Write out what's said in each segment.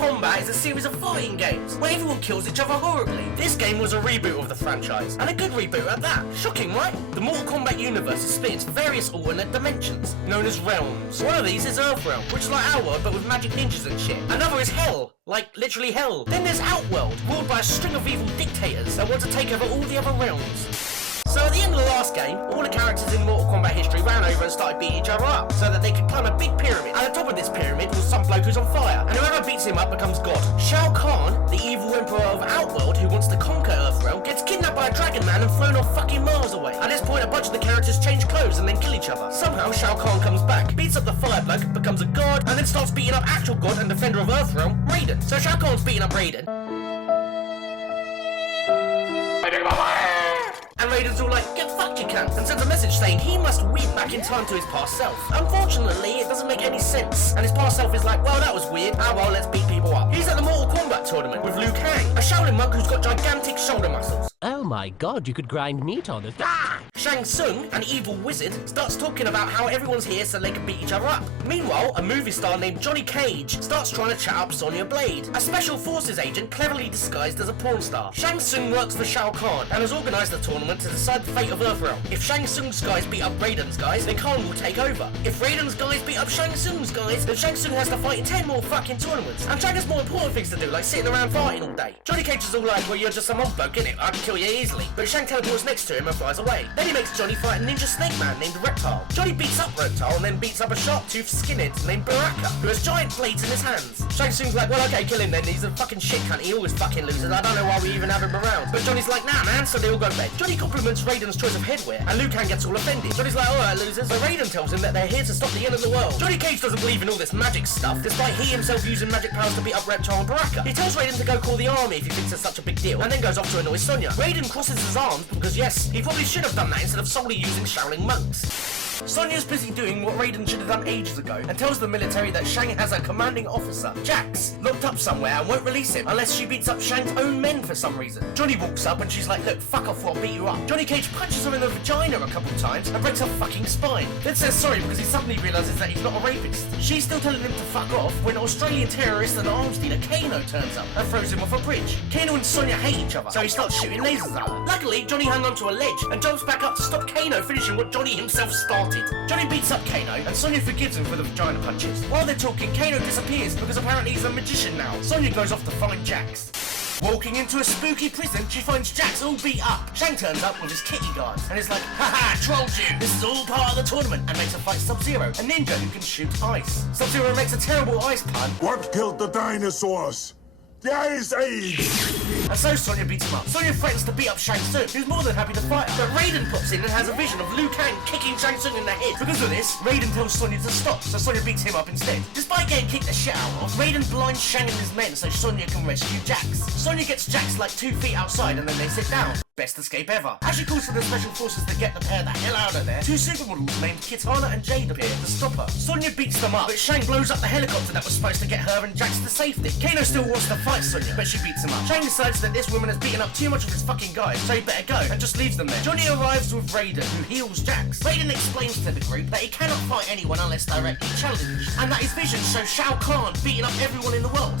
Kombat is a series of fighting games where everyone kills each other horribly. This game was a reboot of the franchise, and a good reboot at that. Shocking, right? The Mortal Kombat universe is split into various alternate dimensions, known as realms. One of these is Earthrealm, which is like our world but with magic ninjas and shit. Another is Hell, like literally hell. Then there's Outworld, ruled by a string of evil dictators that want to take over all the other realms. So at the end of the last game, all the characters in Mortal Kombat history ran over and started beating each other up, so that they could climb a big pyramid. At the top of this pyramid was some bloke who's on fire, and whoever beats him up becomes God. Shao Kahn, the evil emperor of Outworld who wants to conquer Earthrealm, gets kidnapped by a dragon man and thrown off fucking miles away. At this point, a bunch of the characters change clothes and then kill each other. Somehow Shao Kahn comes back, beats up the fire bloke, becomes a god, and then starts beating up actual god and defender of Earthrealm, Raiden. So Shao Kahn's beating up Raiden. And Raiden's all like, get fucked you cunt, and sends a message saying he must win back in time to his past self. Unfortunately, it doesn't make any sense, and his past self is like, well, that was weird, ah well, let's beat people up. He's at the Mortal Kombat tournament with Liu Kang, a Shaolin monk who's got gigantic shoulder muscles. Oh my god, you could grind meat on it. Ah! Shang Tsung, an evil wizard, starts talking about how everyone's here so they can beat each other up. Meanwhile, a movie star named Johnny Cage starts trying to chat up Sonya Blade, a special forces agent cleverly disguised as a porn star. Shang Tsung works for Shao Kahn and has organised the tournament to decide the fate of Earthrealm. If Shang Tsung's guys beat up Raiden's guys, then Kahn will take over. If Raiden's guys beat up Shang Tsung's guys, then Shang Tsung has to fight in 10 more fucking tournaments. And Shang has more important things to do, like sitting around fighting all day. Johnny Cage is all like, well, you're just a mob bloke, innit? I can kill you easily. But Shang teleports next to him and flies away. Then he makes Johnny fight a ninja snake man named Reptile. Johnny beats up Reptile and then beats up a sharp-toothed skinhead named Baraka, who has giant blades in his hands. Shang Tsung's like, well, okay, kill him then. He's a fucking shit cunt. He always fucking loses. I don't know why we even have him around. But Johnny's like, nah, man. So they all go to bed. Johnny compliments Raiden's choice of headwear, and Liu Kang gets all offended. Johnny's like, alright, losers. So Raiden tells him that they're here to stop the end of the world. Johnny Cage doesn't believe in all this magic stuff, despite he himself using magic powers to beat up Reptile and Baraka. He tells Raiden to go call the army if he thinks it's such a big deal, and then goes off to annoy Sonya. Raiden crosses his arms because, yes, he probably should have done that instead of solely using Shaolin monks. Sonya's busy doing what Raiden should have done ages ago and tells the military that Shang has a commanding officer, Jax, locked up somewhere and won't release him unless she beats up Shang's own men for some reason. Johnny walks up and she's like, look, fuck off or I'll beat you up. Johnny Cage punches her in the vagina a couple times and breaks her fucking spine. Then says sorry because he suddenly realises that he's not a rapist. She's still telling him to fuck off when Australian terrorist and arms dealer Kano turns up and throws him off a bridge. Kano and Sonya hate each other, so he starts shooting lasers at her. Luckily, Johnny hung onto a ledge and jumps back up to stop Kano finishing what Johnny himself started. Johnny beats up Kano, and Sonya forgives him for the vagina punches. While they're talking, Kano disappears because apparently he's a magician now. Sonya goes off to find Jax. Walking into a spooky prison, she finds Jax all beat up. Shang turns up with his kitty guards and is like, haha, trolled you! This is all part of the tournament, and makes her fight Sub-Zero, a ninja who can shoot ice. Sub-Zero makes a terrible ice pun. What killed the dinosaurs? The Ice Age! And so Sonya beats him up. Sonya threatens to beat up Shang Tsung, who's more than happy to fight her. But Raiden pops in and has a vision of Liu Kang kicking Shang Tsung in the head. Because of this, Raiden tells Sonya to stop, so Sonya beats him up instead. Despite getting kicked the shit out of, Raiden blinds Shang and his men so Sonya can rescue Jax. Sonya gets Jax like 2 feet outside and then they sit down. Best escape ever. As she calls for the special forces to get the pair the hell out of there, 2 supermodels named Kitana and Jade appear to stop her. Sonya beats them up, but Shang blows up the helicopter that was supposed to get her and Jax to safety. Kano still wants to fight Sonya, but she beats him up. Shang decides that this woman has beaten up too much of his fucking guys, so he better go, and just leaves them there. Johnny arrives with Raiden, who heals Jax. Raiden explains to the group that he cannot fight anyone unless directly challenged, and that his vision shows Shao Kahn beating up everyone in the world.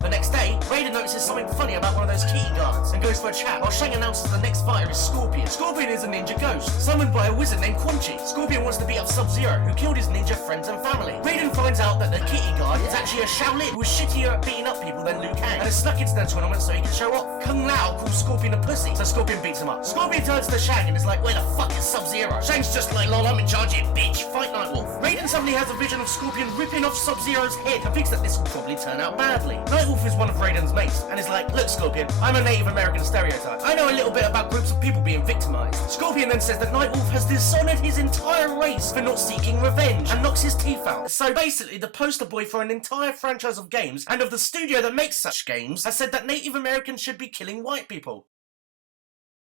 The next day, Raiden notices something funny about one of those key guards and goes for a chat, while Shang announces the next fighter is Scorpion. Scorpion is a ninja ghost, summoned by a wizard named Quan Chi. Scorpion wants to beat up Sub-Zero, who killed his ninja friends and family. Raiden finds out that the kitty guard is actually a Shaolin who was shittier at beating up people than Liu Kang, and has snuck into their tournament so he can show off. Kung Lao calls Scorpion a pussy, so Scorpion beats him up. Scorpion turns to Shang and is like, where the fuck is Sub-Zero? Shang's just like, lol, I'm in charge here, bitch. Fight Nightwolf. Raiden suddenly has a vision of Scorpion ripping off Sub-Zero's head and thinks that this will probably turn out badly. Nightwolf is one of Raiden's mates and is like, look Scorpion, I'm a Native American stereotype. I know a little bit about groups of people being victimized. Scorpion then says that Nightwolf has dishonored his entire race for not seeking revenge and knocks his teeth out. So basically the poster boy for an entire franchise of games and of the studio that makes such games has said that Native Americans should be killing white people.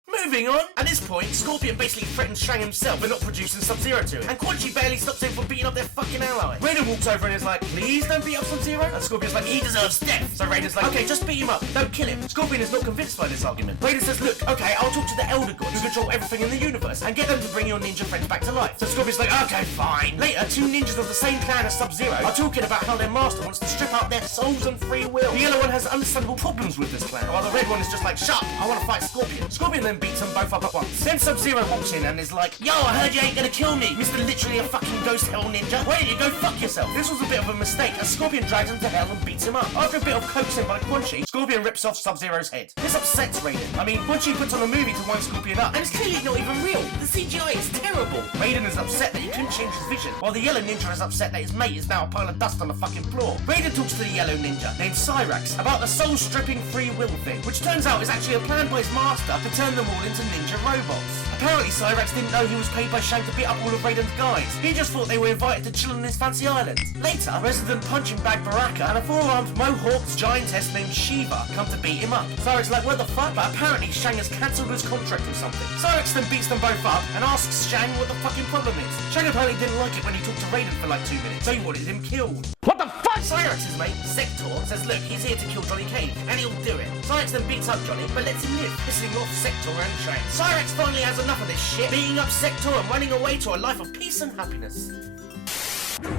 Moving on. At this point, Scorpion basically threatens Shang himself for not producing Sub-Zero to him, and Quan Chi barely stops him from beating up their fucking ally. Raiden walks over and is like, please don't beat up Sub-Zero, and Scorpion's like, he deserves death. So Raiden's like, okay, just beat him up, don't kill him. Scorpion is not convinced by this argument. Raiden says, look, okay, I'll talk to the Elder Gods who control everything in the universe, and get them to bring your ninja friends back to life. So Scorpion's like, okay, fine. Later, two ninjas of the same clan as Sub-Zero are talking about how their master wants to strip out their souls and free will. The yellow one has understandable problems with this clan, while the red one is just like, shut up, I want to fight Scorpion. Scorpion then beats them both up at once. Then Sub-Zero walks in and is like, yo, I heard you ain't gonna kill me, Mr. Literally a fucking ghost hell ninja. Why don't you go fuck yourself? This was a bit of a mistake, as Scorpion drags him to hell and beats him up. After a bit of coaxing by Quan Chi, Scorpion rips off Sub-Zero's head. This upsets Raiden. I mean, Quan Chi puts on a movie to wind Scorpion up, and it's clearly not even real. The CGI is terrible. Raiden is upset that he couldn't change his vision, while the yellow ninja is upset that his mate is now a pile of dust on the fucking floor. Raiden talks to the yellow ninja, named Cyrax, about the soul-stripping free will thing, which turns out is actually a plan by his master to turn them all into ninja robots. Apparently, Cyrax didn't know he was paid by Shang to beat up all of Raiden's guys. He just thought they were invited to chill on his fancy island. Later, resident punching bag Baraka and a four-armed mohawked giantess named Shiva come to beat him up. Cyrax like, what the fuck? But apparently, Shang has cancelled his contract or something. Cyrax then beats them both up and asks Shang what the fucking problem is. Shang apparently didn't like it when he talked to Raiden for like 2 minutes, so he wanted him killed. What the fuck? Cyrax's mate, Sector, says look, he's here to kill Johnny Cage, and he'll do it. Cyrax then beats up Johnny, but lets him live, pissing off Sector and Shang. Cyrax finally has enough of this shit, beating up Sector and running away to a life of peace and happiness.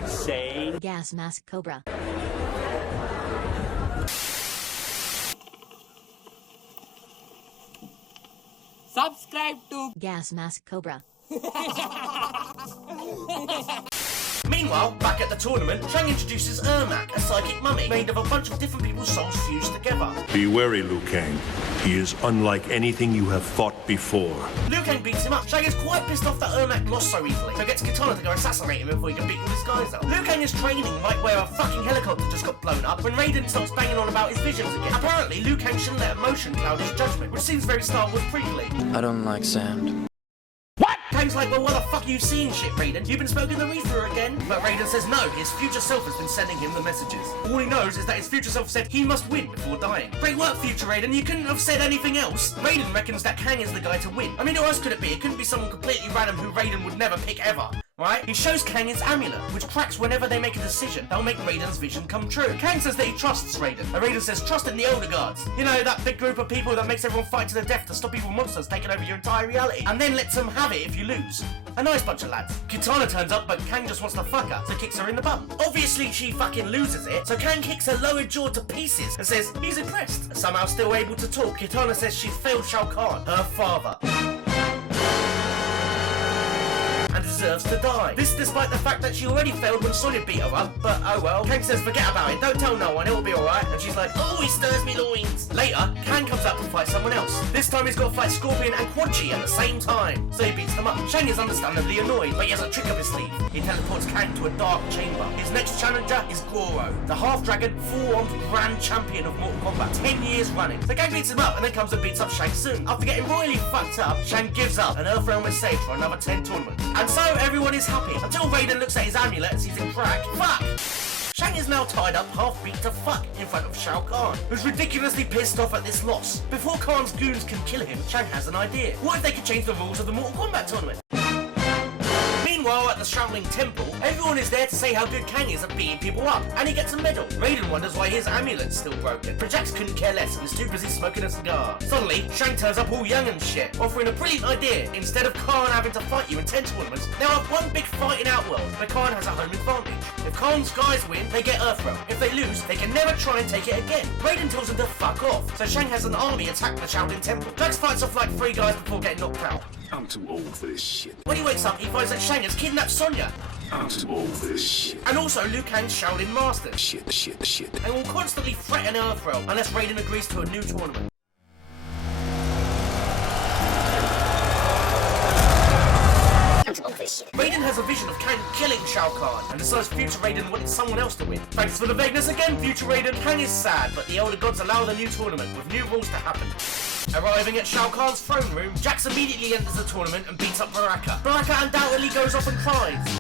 Say Gas Mask Cobra. subscribe to Gas Mask Cobra. Meanwhile, back at the tournament, Shang introduces Ermac, a psychic mummy made of a bunch of different people's souls fused together. Be wary, Liu Kang. He is unlike anything you have fought before. Liu Kang beats him up. Shang is quite pissed off that Ermac lost so easily, so gets Kitana to go assassinate him before he can beat all his guys up. Liu Kang is training right where a fucking helicopter just got blown up when Raiden starts banging on about his visions again. Apparently, Liu Kang shouldn't let emotion cloud his judgment, which seems very Star Wars prequel-y. I don't like sand. Kang's like, well, what the fuck are you seeing shit, Raiden? You've been smoking the reefer again? But Raiden says no, his future self has been sending him the messages. All he knows is that his future self said he must win before dying. Great work, future Raiden, you couldn't have said anything else. Raiden reckons that Kang is the guy to win. I mean, who else could it be? It couldn't be someone completely random who Raiden would never pick ever. Right? He shows Kang his amulet, which cracks whenever they make a decision. That'll make Raiden's vision come true. Kang says that he trusts Raiden, and Raiden says trust in the Elder Gods. You know, that big group of people that makes everyone fight to the death to stop evil monsters taking over your entire reality, and then lets them have it if you lose. A nice bunch of lads. Kitana turns up, but Kang just wants to fuck her, so kicks her in the bum. Obviously, she fucking loses it, so Kang kicks her lower jaw to pieces and says he's impressed. Somehow still able to talk, Kitana says she's failed Shao Kahn, her father, and deserves to die. This despite the fact that she already failed when Sonya beat her up, but oh well. Kang says forget about it, don't tell no one, it'll be alright, and she's like, oh, he stirs me loins. Later, Kang comes up to fight someone else. This time he's got to fight Scorpion and Quan Chi at the same time, so he beats them up. Shang is understandably annoyed, but he has a trick up his sleeve. He teleports Kang to a dark chamber. His next challenger is Goro, the half-dragon, full-armed grand champion of Mortal Kombat, 10 years running. So Kang beats him up and then comes and beats up Shang Tsung. After getting royally fucked up, Shang gives up and Earthrealm is saved for another 10 tournaments. And so everyone is happy, until Raiden looks at his amulet and sees it crack. Fuck! Shang is now tied up half-beat to fuck in front of Shao Kahn, who's ridiculously pissed off at this loss. Before Khan's goons can kill him, Shang has an idea. What if they could change the rules of the Mortal Kombat tournament? Meanwhile, at the Shaolin Temple, everyone is there to say how good Kang is at beating people up, and he gets a medal. Raiden wonders why his amulet's still broken, but Jax couldn't care less and is too busy smoking a cigar. Suddenly, Shang turns up all young and shit, offering a brilliant idea. Instead of Khan having to fight you in 10 tournaments, now have one big fighting outworld where Khan has a home advantage. If Khan's guys win, they get Earthrealm. If they lose, they can never try and take it again. Raiden tells them to fuck off, so Shang has an army attack the Shaolin Temple. Jax fights off like 3 guys before getting knocked out. I'm too old for this shit. When he wakes up, he finds that Shang has kidnapped Sonya, I'm too old for this shit. and also Liu Kang's Shaolin Master, Shit. and will constantly threaten Earthrealm unless Raiden agrees to a new tournament. Raiden has a vision of Kang killing Shao Kahn, and decides future Raiden wanted someone else to win. Thanks for the vagueness again, future Raiden. Kang is sad, but the Elder Gods allow the new tournament, with new rules to happen. Arriving at Shao Kahn's throne room, Jax immediately enters the tournament and beats up Baraka. Baraka undoubtedly goes off and cries.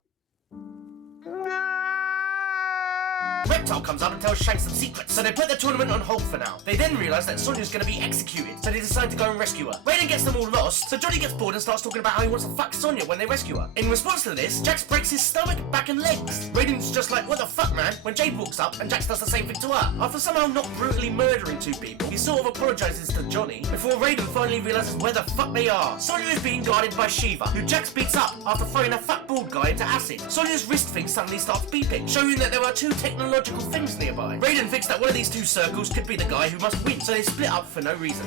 Reptile comes up and tells Shanks some secrets, so they put the tournament on hold for now. They then realise that Sonya's going to be executed, so they decide to go and rescue her. Raiden gets them all lost, so Johnny gets bored and starts talking about how he wants to fuck Sonya when they rescue her. In response to this, Jax breaks his stomach, back and legs. Raiden's just like, what the fuck, man? When Jade walks up and Jax does the same thing to her. After somehow not brutally murdering two people, he sort of apologises to Johnny before Raiden finally realises where the fuck they are. Sonya is being guarded by Shiva, who Jax beats up after throwing a fat bald guy into acid. Sonya's wrist thing suddenly starts beeping, showing that there are two technological things nearby. Raiden thinks that one of these two circles could be the guy who must win, so they split up for no reason.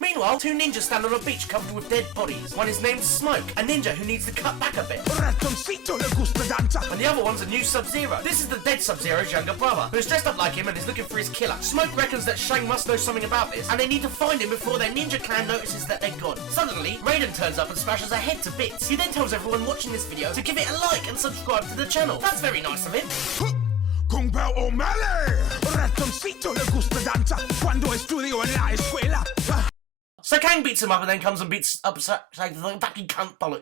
Meanwhile, two ninjas stand on a beach covered with dead bodies. One is named Smoke, a ninja who needs to cut back a bit. And the other one's a new Sub-Zero. This is the dead Sub-Zero's younger brother, who is dressed up like him and is looking for his killer. Smoke reckons that Shang must know something about this, and they need to find him before their ninja clan notices that they're gone. Suddenly, Raiden turns up and smashes a head to bits. He then tells everyone watching this video to give it a like and subscribe to the channel. That's very nice of him. Kung Pao O'Malley! Ratoncito le gusta danza quando estudio en la escuela. So Kang beats him up and then comes and beats up fucking cunt bollocks.